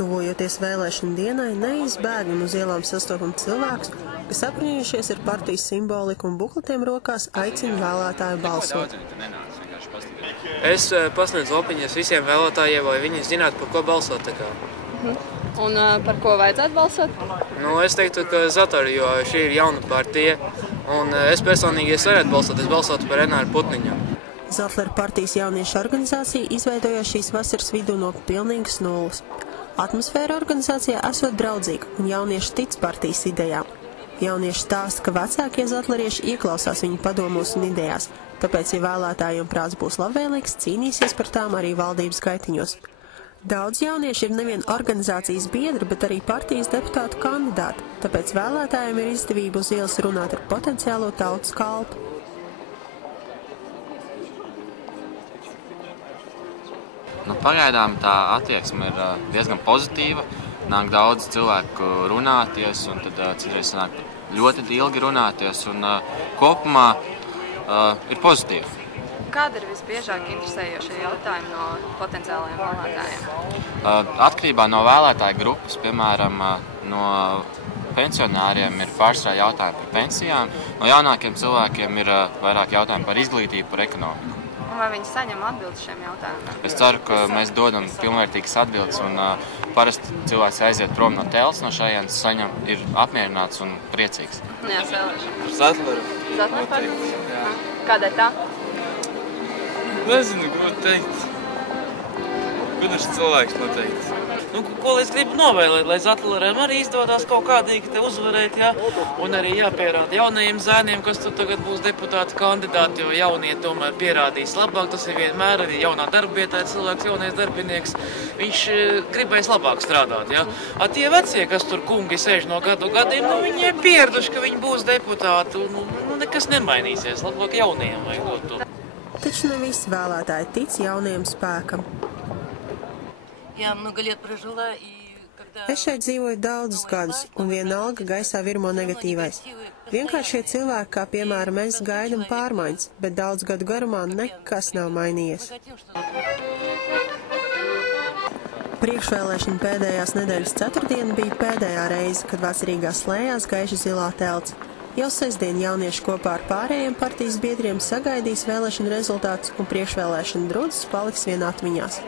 Tuvojoties vēlēšanu dienai, neizbēgami uz ielām sastopam cilvēkus, kas apņēmušies ar partijas simboliku un bukletiem rokās aicina vēlētāju balsot. Es pasniedzu lapiņas visiem vēlētājiem, lai viņi zinātu, par ko balsot. Un par ko vajadzētu balsot? Es teiktu, ka Zataru, jo šī ir jauna partija, un es personīgi, ja varētu balsot, es balsotu par Renāru Putniņu. Zatlera partijas jauniešu organizācija izveidojās šīs vasaras vidū no pilnīgas nulles. Atmosfēra organizācijā esot draudzīga, un jaunieši tic partijas idejām. Jaunieši stāsta, ka vecākie zatlerieši ieklausās viņu padomos un idejās, tāpēc, ja vēlētājiem prāts būs labvēlīgs, cīnīsies par tām arī valdības gaitiņos. Daudz jaunieši ir nevien organizācijas biedri, bet arī partijas deputātu kandidāti, tāpēc vēlētājiem ir izdevība uz ielas runāt ar potenciālo tautas kalpu. Pagaidām tā attieksme ir diezgan pozitīva. Nāk daudz cilvēku runāties, un tad citreiz nāk ļoti ilgi runāties, un kopumā ir pozitīvi. Kāda ir visbiežāk interesējošie jautājumi no potenciālajiem vēlētājiem? Atkarībā no vēlētāju grupas, piemēram, no pensionāriem ir pārsvarā jautājumi par pensijām, no jaunākiem cilvēkiem ir vairāk jautājumi par izglītību, par ekonomiku. Vai viņi saņem atbildes šiem jautājumiem? Es ceru, ka mēs dodam pilnvērtīgas atbildes, un parasti cilvēks aiziet prom no tēlas, no šajienes ir apmierināts un priecīgs. Jā, vēlēšana. Zatleru. Zatleru partija? Kādēļ tā? Nezinu, grūti teikt. Gudrs cilvēks noteikti. Ko es gribu novēlēt, lai Zatlerēm arī izdodas kaut kādīgi te uzvarēt, ja? Un arī jāpierāda jaunajiem zēniem, kas tur tagad būs deputāti kandidāti, jo jaunie tomēr pierādīs labāk. Tas ir vienmēr arī jaunā darbietā cilvēks, jaunais darbinieks. Viņš gribēs labāk strādāt, ja? Tie vecie, kas tur kungi sēž no gadu gadiem, viņi ir pieraduši, ka viņi būs deputāti, un nekas nemainīsies. Labāk jaunajiem vajag dot to. Taču ne visi vēlētāji tic jaunajam spēkam. Es šeit dzīvoju daudzus gadus, un vienalga gaisā virmo negatīvais. Vienkārši šie cilvēki, kā piemēram mēs, gaidam pārmaiņas, bet daudz gadu garumā nekas nav mainījies. Priekšvēlēšana pēdējās nedēļas ceturtdiena bija pēdējā reize, kad Vecrīgā slējās gaiši zilā telts. Jau sestdien jaunieši kopā ar pārējiem partijas biedriem sagaidīs vēlēšanu rezultātus, un priekšvēlēšana drudzes paliks vien atmiņās.